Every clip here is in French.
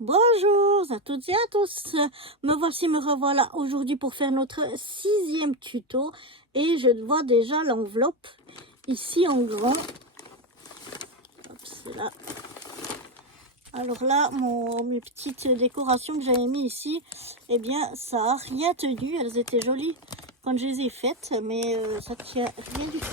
Bonjour à toutes et à tous, me revoilà aujourd'hui pour faire notre 6e tuto et je vois déjà l'enveloppe ici en grand. Hop, c'est là. Alors là, mes petites décorations que j'avais mis ici, eh bien ça a rien tenu, elles étaient jolies quand je les ai faites, mais ça tient rien du tout.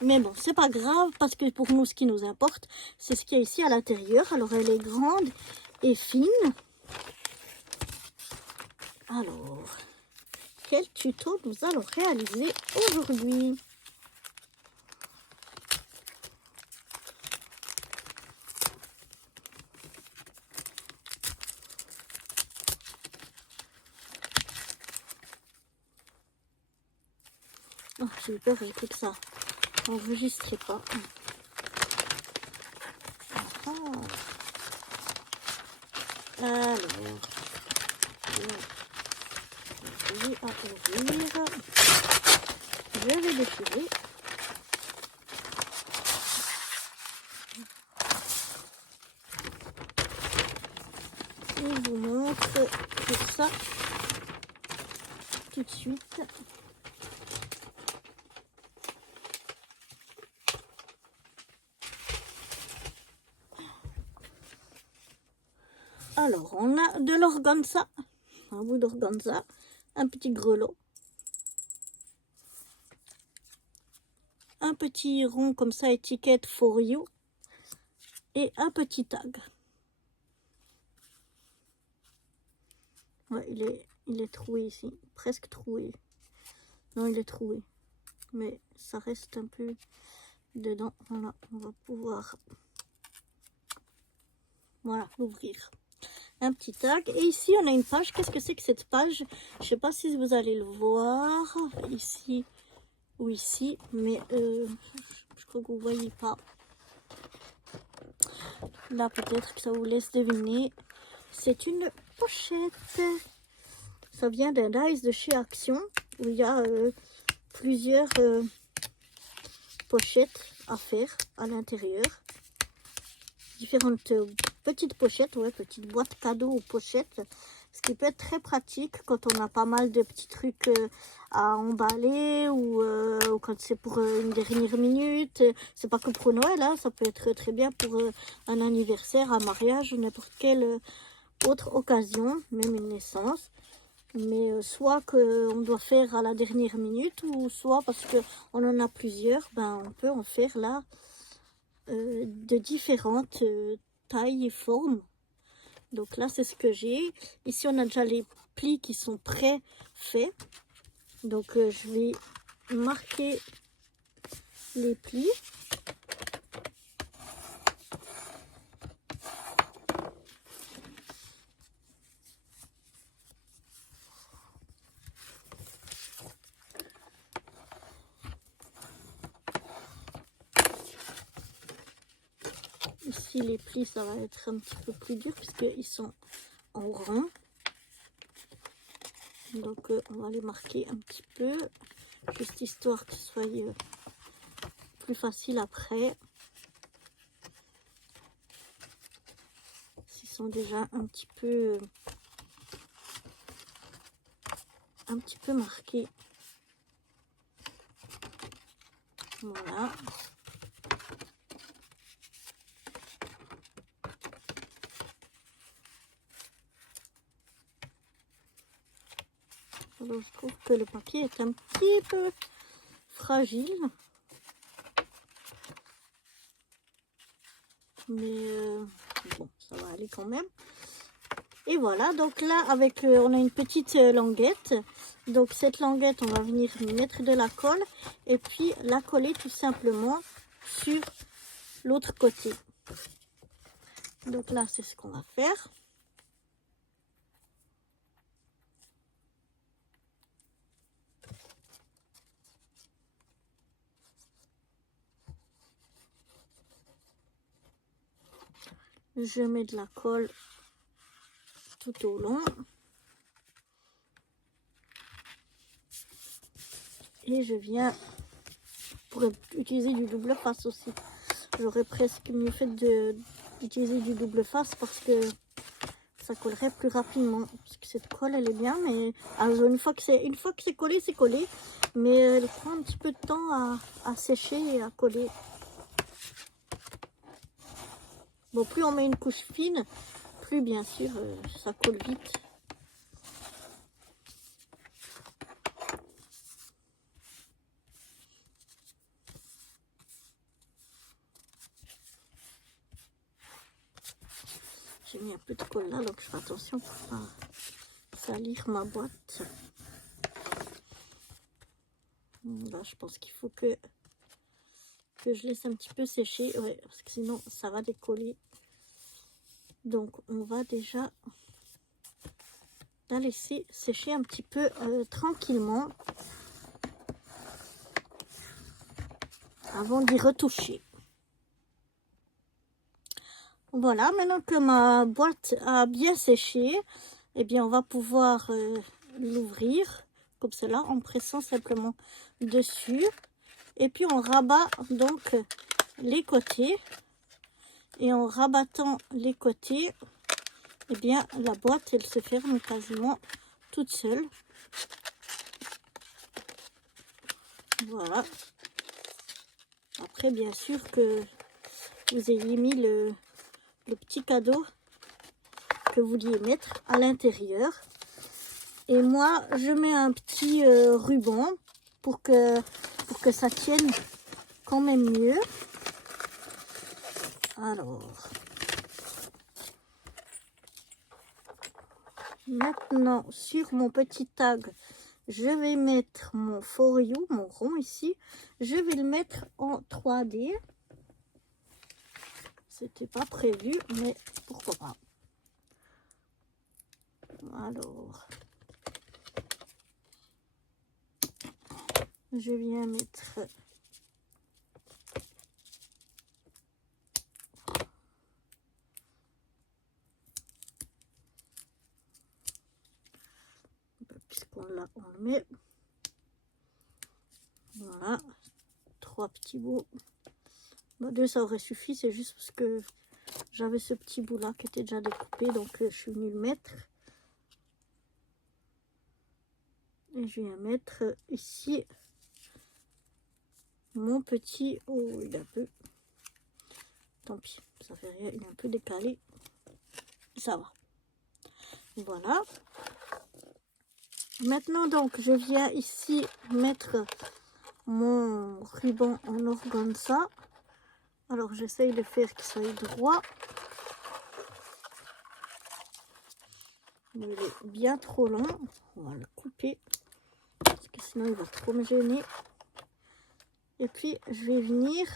Mais bon, c'est pas grave parce que pour nous, ce qui nous importe, c'est ce qu'il y a ici à l'intérieur. Alors, elle est grande et fine. Alors, quel tuto nous allons réaliser aujourd'hui? Oh, j'ai eu peur avec ça. N'enregistrez pas. Alors, je vais ouvrir. Je vais défiler. Et je vous montre tout ça tout de suite. Alors, on a de l'organza, un bout d'organza, un petit grelot, un petit rond comme ça, étiquette for you, et un petit tag. Ouais, il est troué ici, presque troué. Non, il est troué, mais ça reste un peu dedans. Voilà, on va pouvoir, voilà, l'ouvrir. Un petit tag. Et ici, on a une page. Qu'est-ce que c'est que cette page? Je sais pas si vous allez le voir ici ou ici, mais je crois que vous voyez pas. Là, peut-être que ça vous laisse deviner. C'est une pochette. Ça vient d'un dice de chez Action où il y a plusieurs pochettes à faire à l'intérieur. Différentes petites pochettes, ouais, petites boîtes cadeaux ou pochettes. Ce qui peut être très pratique quand on a pas mal de petits trucs à emballer ou quand c'est pour une dernière minute. C'est pas que pour Noël, hein, ça peut être très bien pour un anniversaire, un mariage ou n'importe quelle autre occasion, même une naissance. Mais soit qu'on doit faire à la dernière minute ou soit parce qu'on en a plusieurs, ben on peut en faire là de différentes tailles et formes. Donc là, c'est ce que j'ai. Ici, on a déjà les plis qui sont prêts faits. Donc, je vais marquer les plis. Ici, les plis, ça va être un petit peu plus dur puisqu'ils sont en rond. Donc, on va les marquer un petit peu, juste histoire que ce soit plus facile après. Ils sont déjà un petit peu marqués. Voilà. Alors, je trouve que le papier est un petit peu fragile. Mais bon, ça va aller quand même. Et voilà, donc là, avec on a une petite languette. Donc cette languette, on va venir mettre de la colle et puis la coller tout simplement sur l'autre côté. Donc là, c'est ce qu'on va faire. Je mets de la colle tout au long. Et je viens pourrais utiliser du double face aussi. J'aurais presque mieux fait d'utiliser du double face parce que ça collerait plus rapidement. Parce que cette colle, elle est bien, mais alors, une fois que c'est collé, c'est collé. Mais elle prend un petit peu de temps à sécher et à coller. Bon, plus on met une couche fine, plus bien sûr ça colle vite. J'ai mis un peu de colle là, donc je fais attention pour pas salir ma boîte. Là, je pense qu'il faut que je laisse un petit peu sécher, ouais, parce que sinon ça va décoller. Donc on va déjà la laisser sécher un petit peu tranquillement avant d'y retoucher. Voilà, maintenant que ma boîte a bien séché, eh bien on va pouvoir l'ouvrir comme cela en pressant simplement dessus. Et puis on rabat donc les côtés. Et en rabattant les côtés, eh bien la boîte elle se ferme quasiment toute seule. Voilà. Après bien sûr que vous ayez mis le petit cadeau que vous vouliez mettre à l'intérieur. Et moi je mets un petit ruban pour que ça tienne quand même mieux. Alors maintenant sur mon petit tag, je vais mettre mon For You, mon rond ici. Je vais le mettre en 3D. C'était pas prévu, mais pourquoi pas. Alors, je viens mettre puisqu'on l'a, on le met. Voilà, 3 petits bouts. Bon, 2 ça aurait suffi, c'est juste parce que j'avais ce petit bout là qui était déjà découpé, donc je suis venue le mettre. Et je viens mettre ici mon petit... Oh, il est un peu... Tant pis, ça fait rien, il est un peu décalé. Ça va. Voilà. Maintenant, donc, je viens ici mettre mon ruban en organza. Alors, j'essaye de faire qu'il soit droit. Mais il est bien trop long. On va le couper. Parce que sinon, il va trop me gêner. Et puis, je vais venir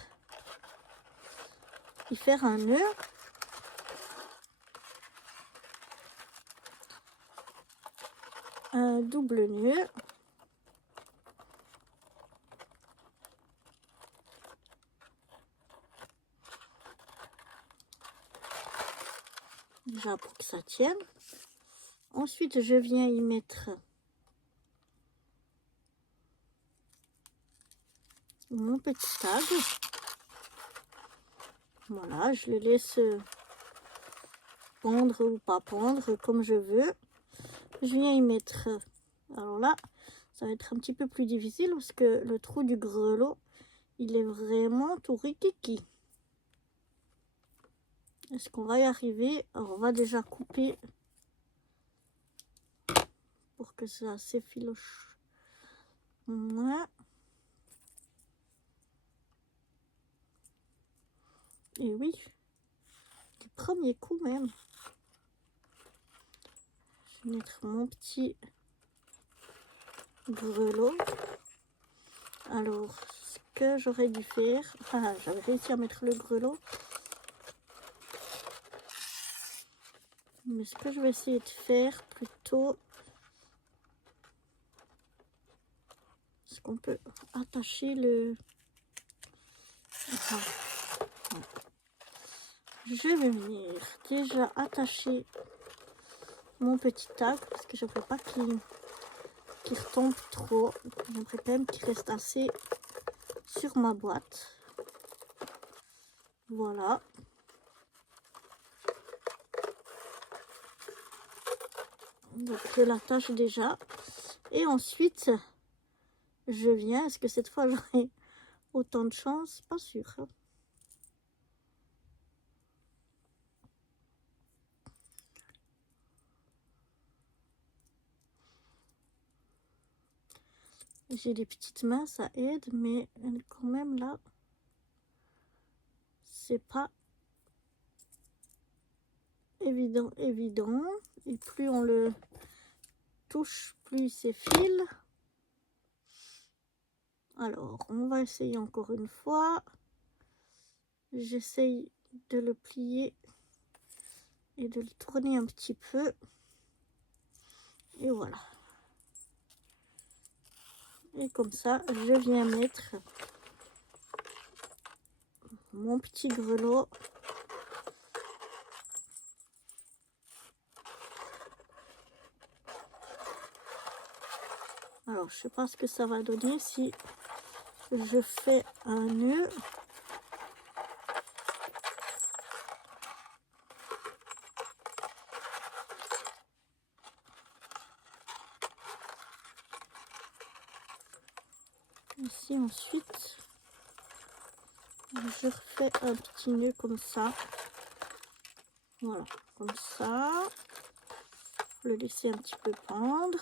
y faire un nœud. Un double nœud. Déjà pour que ça tienne. Ensuite, je viens y mettre mon petit tag. Voilà, je le laisse pendre ou pas pendre comme je veux. Je viens y mettre, alors là, ça va être un petit peu plus difficile parce que le trou du grelot, il est vraiment tout rikiki. Est-ce qu'on va y arriver? Alors, on va déjà couper pour que ça s'effiloche. Voilà. Et oui, du premier coup même. Je vais mettre mon petit grelot. Alors, ce que j'aurais dû faire, enfin, j'avais réussi à mettre le grelot. Mais ce que je vais essayer de faire plutôt, est-ce qu'on peut attacher le... Enfin, je vais venir déjà attacher mon petit tag parce que je ne veux pas qu'il retombe trop. J'aimerais quand même qu'il reste assez sur ma boîte. Voilà. Donc je l'attache déjà. Et ensuite, je viens. Est-ce que cette fois j'aurai autant de chance? Pas sûr. J'ai des petites mains, ça aide, mais quand même là, c'est pas évident. Et plus on le touche, plus il s'effile. Alors, on va essayer encore une fois. J'essaye de le plier et de le tourner un petit peu. Et voilà. Et comme ça, je viens mettre mon petit grelot. Alors, je sais pas ce que ça va donner si je fais un nœud. Ici, ensuite, je refais un petit nœud comme ça. Voilà, comme ça. Le laisser un petit peu pendre.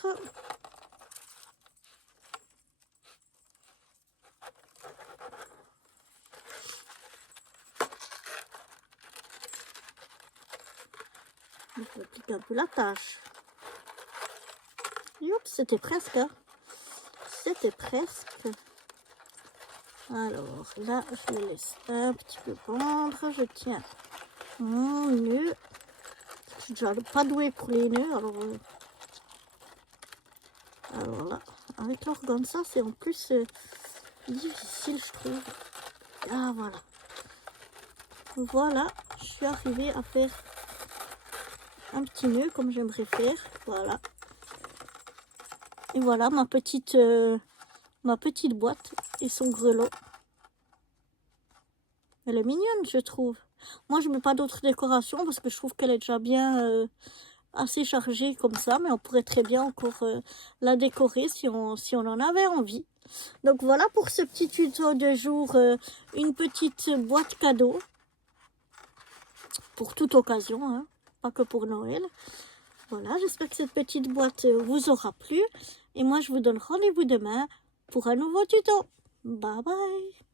Je applique un peu la tâche. Youp, c'était presque. Hein. C'était presque. Alors là, je le laisse un petit peu pendre. Je tiens mon nœud. Je suis déjà pas douée pour les nœuds. Alors là, avec l'organe, ça c'est en plus difficile, je trouve. Ah voilà. Voilà, je suis arrivée à faire un petit nœud comme j'aimerais faire. Voilà. Et voilà ma petite boîte et son grelot. Elle est mignonne, je trouve. Moi, je mets pas d'autres décorations parce que je trouve qu'elle est déjà bien assez chargée comme ça. Mais on pourrait très bien encore la décorer si on en avait envie. Donc voilà pour ce petit tuto de jour. Une petite boîte cadeau. Pour toute occasion, hein, pas que pour Noël. Voilà, j'espère que cette petite boîte vous aura plu. Et moi, je vous donne rendez-vous demain pour un nouveau tuto. Bye bye!